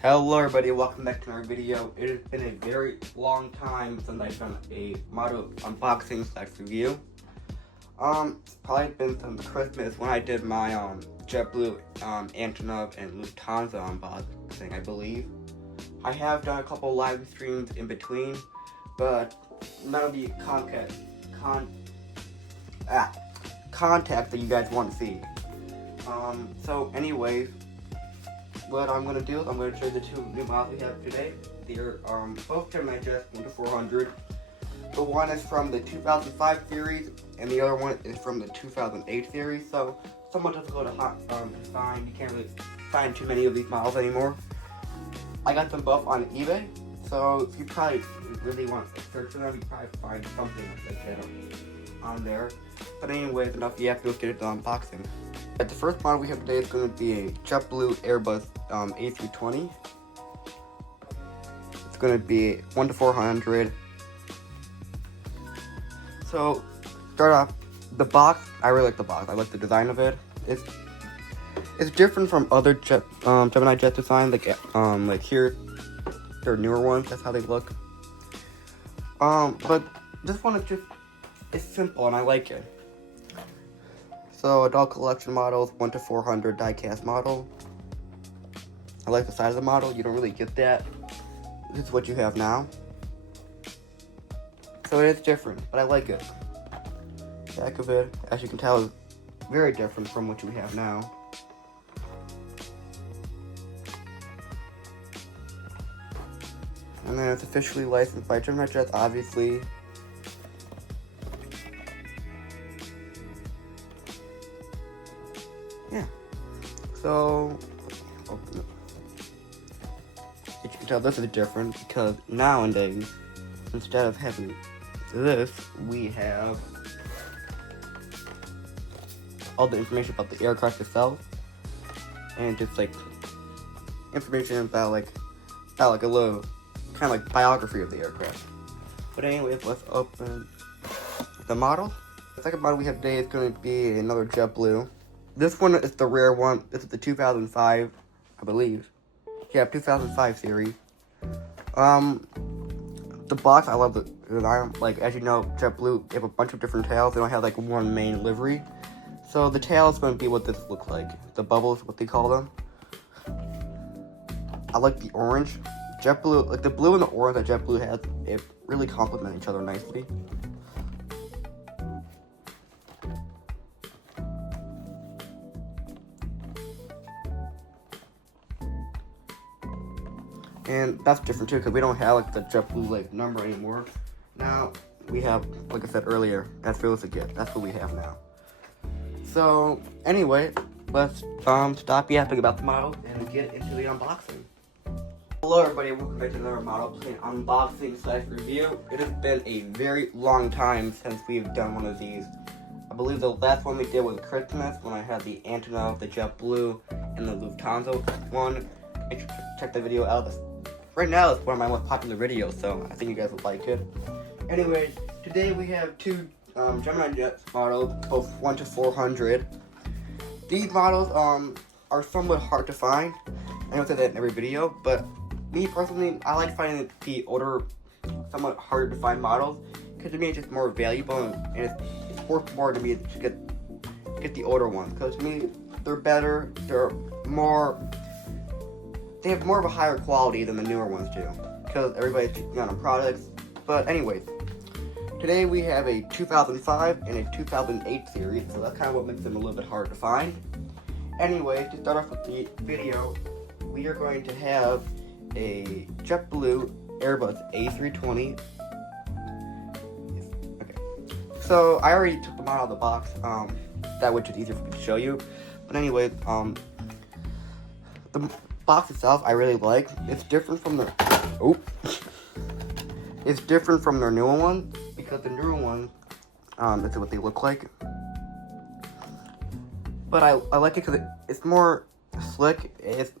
Hello everybody, welcome back to another video. It has been a very long time since I've done a model unboxing / review. It's probably been since Christmas when I did my JetBlue, Antonov, and Lufthansa unboxing, I believe. I have done a couple live streams in between, but none of the contact that you guys want to see. So anyways, what I'm going to do is I'm going to show you the two new models we have today. They're both Gemini Jets 1-400. The one is from the 2005 series, and the other one is from the 2008 series. So somewhat difficult to find. You can't really find too many of these models anymore. I got them both on eBay, so if you probably really want to search for them, you probably find something like that on there. But anyways, enough yet. Let's get into the unboxing. The first model we have today is going to be a JetBlue Airbus A320. It's going to be 1-400. So, start off, the box, I really like the box. I like the design of it. It's different from other Gemini jet design. Like here, they're newer ones. That's how they look. But this one is it's simple and I like it. So, adult collection models, 1-400 die-cast model. I like the size of the model. You don't really get that. This is what you have now. So it is different, but I like it. The back of it, as you can tell, is very different from what you have now. And then it's officially licensed by Gemini Jets, obviously. Yeah. So, open it. As you can tell, this is different because nowadays, instead of having this, we have all the information about the aircraft itself, and just like information about a little kind of like biography of the aircraft. But anyways, let's open the model. The second model we have today is going to be another JetBlue. This one is the rare one. This is the 2005, I believe. Yeah, 2005 series. The box, I love the design. Like, as you know, JetBlue, they have a bunch of different tails. They don't have like one main livery. So the tail is going to be what this looks like. The bubbles, what they call them. I like the orange. JetBlue, like the blue and the orange that JetBlue has, it really complement each other nicely. And that's different too, because we don't have like the JetBlue like number anymore. Now we have, like I said earlier, that's feels a gift. That's what we have now. So anyway, let's stop yapping about the model and get into the unboxing. Hello everybody, welcome back to another model plane unboxing / review. It has been a very long time since we've done one of these. I believe the last one we did was Christmas when I had the Antonov, the JetBlue, and the Lufthansa one. Make sure to check the video out. Right now, it's one of my most popular videos, so I think you guys will like it. Anyways, today we have two Gemini Jets models, both 1-400. These models are somewhat hard to find. I don't say that in every video, but me personally, I like finding the older, somewhat harder to find models, because to me it's just more valuable and it's worth more to me to get the older ones. Because to me, they're better, they have more of a higher quality than the newer ones do, because everybody's picking on products. But anyways, today we have a 2005 and a 2008 series, so that's kind of what makes them a little bit hard to find. Anyway, to start off with the video, we are going to have a JetBlue Airbus A320. Okay, so I already took them out of the box. That way it's easier for me to show you. But anyways, the box itself I really like. It's different from their it's different from their newer one, because the newer one, this is what they look like. But I like it because it's more slick. It's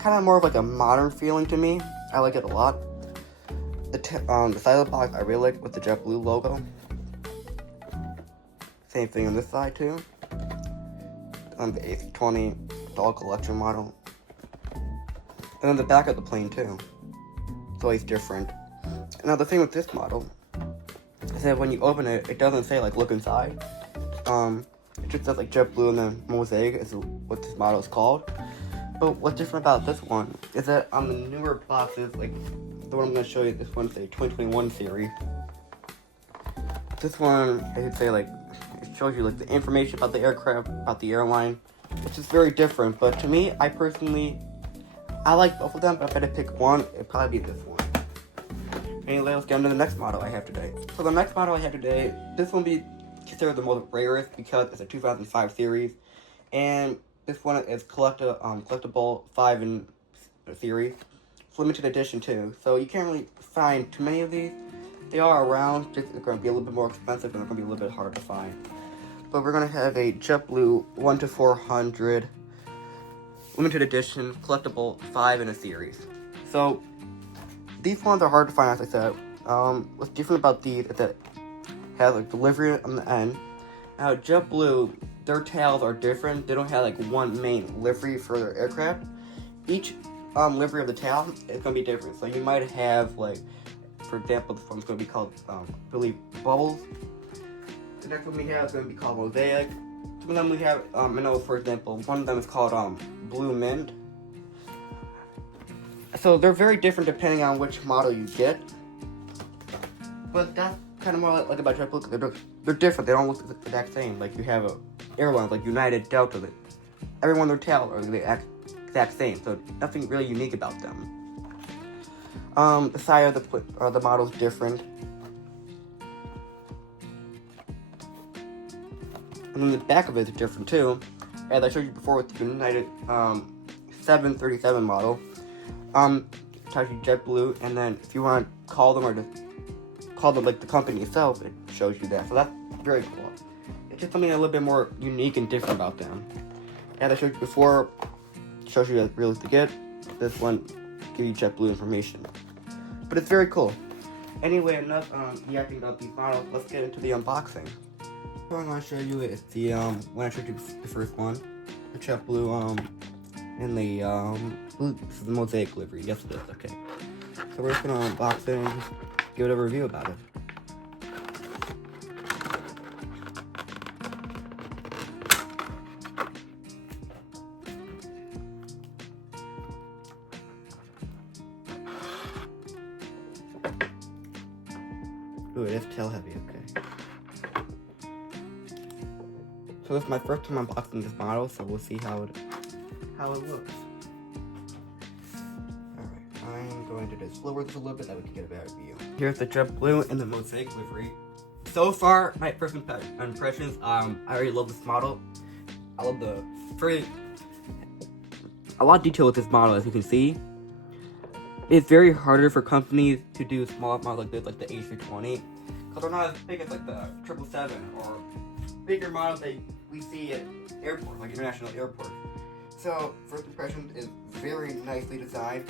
kind of more of like a modern feeling to me. I like it a lot. The side of the box I really like with the JetBlue logo. Same thing on this side too. The A320 doll collection model. And then the back of the plane too. It's always different. Now the thing with this model is that when you open it, it doesn't say like look inside. It just says like JetBlue and then Mosaic is what this model is called. But what's different about this one is that on the newer boxes, like the one I'm going to show you, this one's a 2021 series. This one, I would say like, it shows you like the information about the aircraft, about the airline, which is very different. But to me, I like both of them, but if I had to pick one, it'd probably be this one. Anyway, let's get into the next model I have today. So the next model I have today, this one will be considered the most rarest because it's a 2005 series, and this one is collectible 5 in a series. It's limited edition too, so you can't really find too many of these. They are around, just they're going to be a little bit more expensive and they're going to be a little bit harder to find. But we're going to have a JetBlue 1-400 limited edition collectible 5 in a series. So these ones are hard to find, as I said. What's different about these is that it has like delivery on the end. Now JetBlue, their tails are different. They don't have like one main livery for their aircraft. Each livery of the tail is going to be different. So you might have like, for example, this one's going to be called Billy Bubbles. The next one we have is going to be called Mosaic. Some of them we have, I know for example, one of them is called Blue Mint. So they're very different depending on which model you get. But that's kind of more like about JetBlue. They're different. They don't look the exact same. Like you have airlines like United, Delta. Everyone their tail are the exact same. So nothing really unique about them. The side of the model is different. And then the back of it is different too. As I showed you before with the United 737 model. Tells you JetBlue, and then if you want to call them or just call them like the company itself, it shows you that. So that's very cool. It's just something a little bit more unique and different about them. As I showed you before, it shows you what really to get. This one gives you JetBlue information. But it's very cool. Anyway, enough yakking about these models. Let's get into the unboxing. So I'm going to show you is the when I showed you the first one, the JetBlue and the this is the Mosaic livery. Yes, it is. Okay. So we're just gonna unbox it and just give it a review about it. Ooh, it is tail heavy. Okay. So this is my first time unboxing this model, so we'll see how it looks. Alright, I'm going to just lower this a little bit so we can get a better view. Here's the JetBlue and the Mosaic livery. So far, my first impressions, I already love this model. I love a lot of detail with this model, as you can see. It's very harder for companies to do small models like this, like the A320, because they're not as big as like the 777 or bigger models that we see at airports, like international airports. So, first impression is very nicely designed.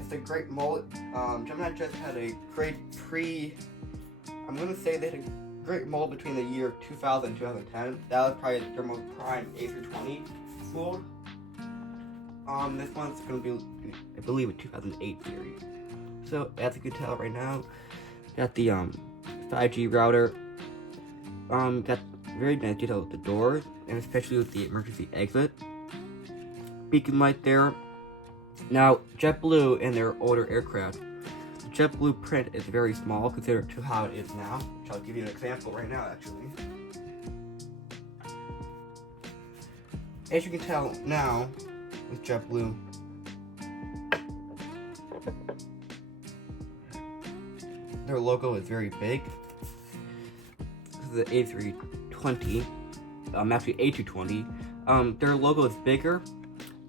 It's a great mold. Gemini just had a great I'm going to say they had a great mold between the year 2000 and 2010. That was probably their most prime A320 mold. This one's going to be, I believe, a 2008 series. So, as you can tell right now, got the 5G router. Got very nice detail with the doors, and especially with the emergency exit. Beacon light there. Now, JetBlue and their older aircraft, the JetBlue print is very small compared to how it is now, which I'll give you an example right now, actually. As you can tell now, with JetBlue, their logo is very big. This is the A320, actually A220. Their logo is bigger,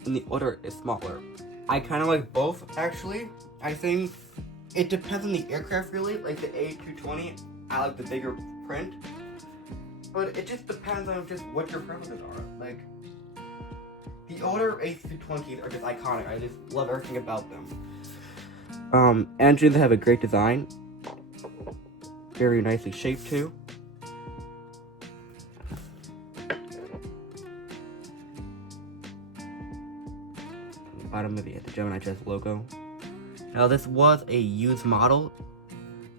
and the order is smaller. I kind of like both, actually. I think it depends on the aircraft, really. Like the A220, I like the bigger print. But it just depends on just what your preferences are. Like, the older A320s are just iconic. I just love everything about them. Engines have a great design. Very nicely shaped, too. bottom of it, the Gemini chess logo. Now this was a used model,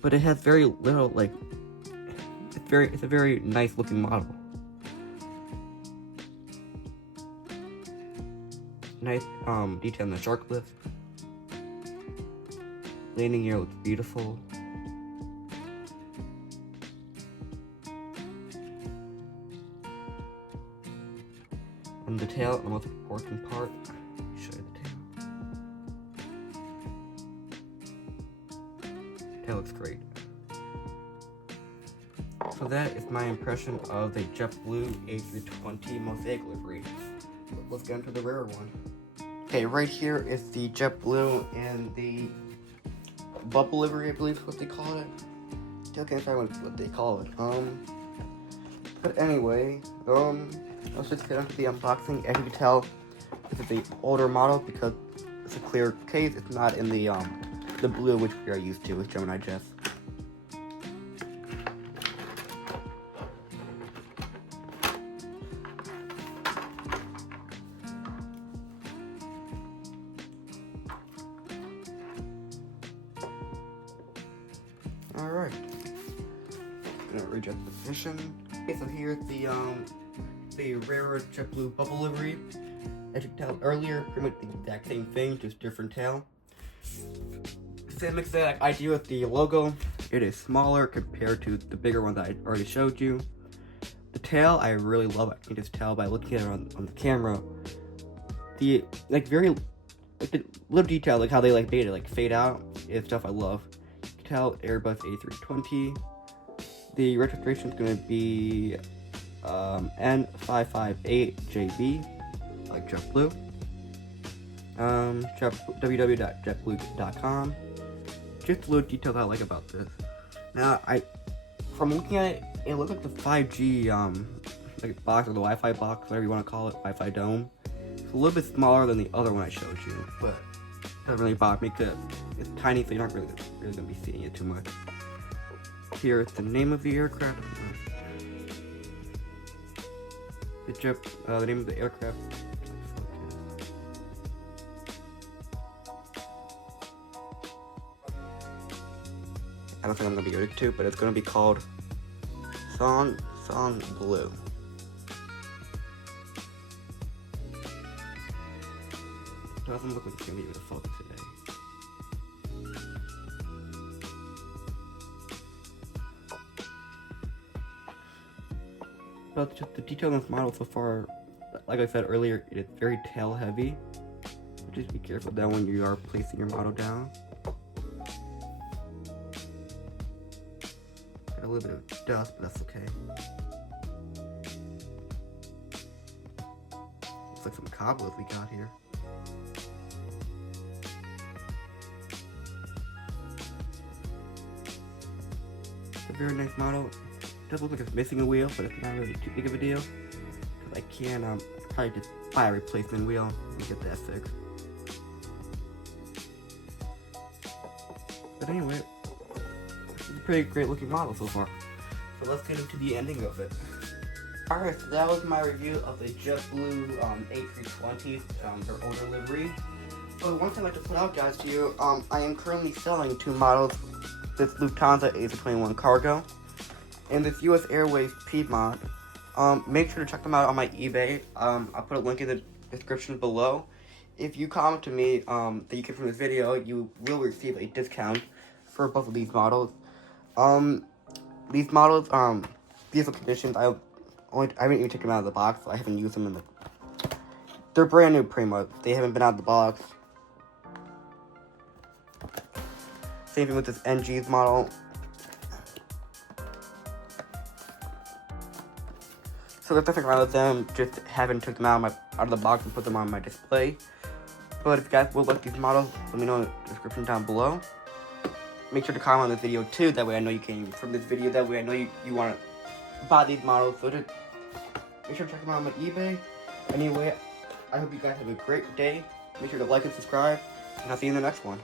but it has very little, like, it's a very nice looking model. Nice detail on the shark lift. Landing gear looks beautiful. On the tail, the most important part, let me show you the tail. Tail looks great. So that is my impression of the JetBlue A320 Mosaic livery. Let's get into the rarer one. Okay, right here is the JetBlue and the bubble livery, I believe is what they call it. Still can't find what they call it. But anyway, let's just get into the unboxing. As you can tell, this is the older model because it's a clear case. It's not in the blue which we are used to with Gemini Jets. Alright, gonna readjust the position. Okay, so here's the rarer JetBlue bubble livery. As you can tell earlier, pretty much the exact same thing, just different tail. Same exact idea with the logo. It is smaller compared to the bigger one that I already showed you. The tail, I really love it. You can just tell by looking at it on the camera. The the little detail, like how they made it fade out, is stuff I love. Tell Airbus A320. The registration is going to be N558JB, like JetBlue. www.jetblue.com. Just a little detail that I like about this. Now, from looking at it, it looks like the 5G box or the Wi-Fi box, whatever you want to call it, Wi-Fi dome. It's a little bit smaller than the other one I showed you, but it doesn't really bother me because it's tiny, so you're not really going to be seeing it too much. Here is the name of the aircraft. The name of the aircraft. I don't think I'm going to be able to, but it's going to be called Song Blue. Doesn't look like it's going to be able to focus today. But just the detail on this model so far, like I said earlier, it is very tail heavy. Just be careful of that when you are placing your model down. Got a little bit of dust, but that's okay. Looks like some cobwebs we got here. It's a very nice model. It does look like it's missing a wheel, but it's not really too big of a deal. Because I can probably just buy a replacement wheel and get that fixed. But anyway, it's a pretty great looking model so far. So let's get into the ending of it. Alright, so that was my review of the JetBlue A320, their older livery. So one thing I'd like to put out, guys, to you, I am currently selling two models. This Lufthansa A321 Cargo and this US Airways Piedmont. Make sure to check them out on my eBay. I'll put a link in the description below. If you comment to me that you came from this video, you will receive a discount for both of these models. These models, vehicle conditions, I haven't even taken them out of the box. So I haven't used them they're brand new pretty much. They haven't been out of the box. Same thing with this NG's model. So there's nothing wrong with them, just haven't took them out of the box and put them on my display. But if you guys would like these models, let me know in the description down below. Make sure to comment on this video too, that way I know you came from this video, that way I know you want to buy these models. So just make sure to check them out on my eBay. Anyway, I hope you guys have a great day. Make sure to like and subscribe, and I'll see you in the next one.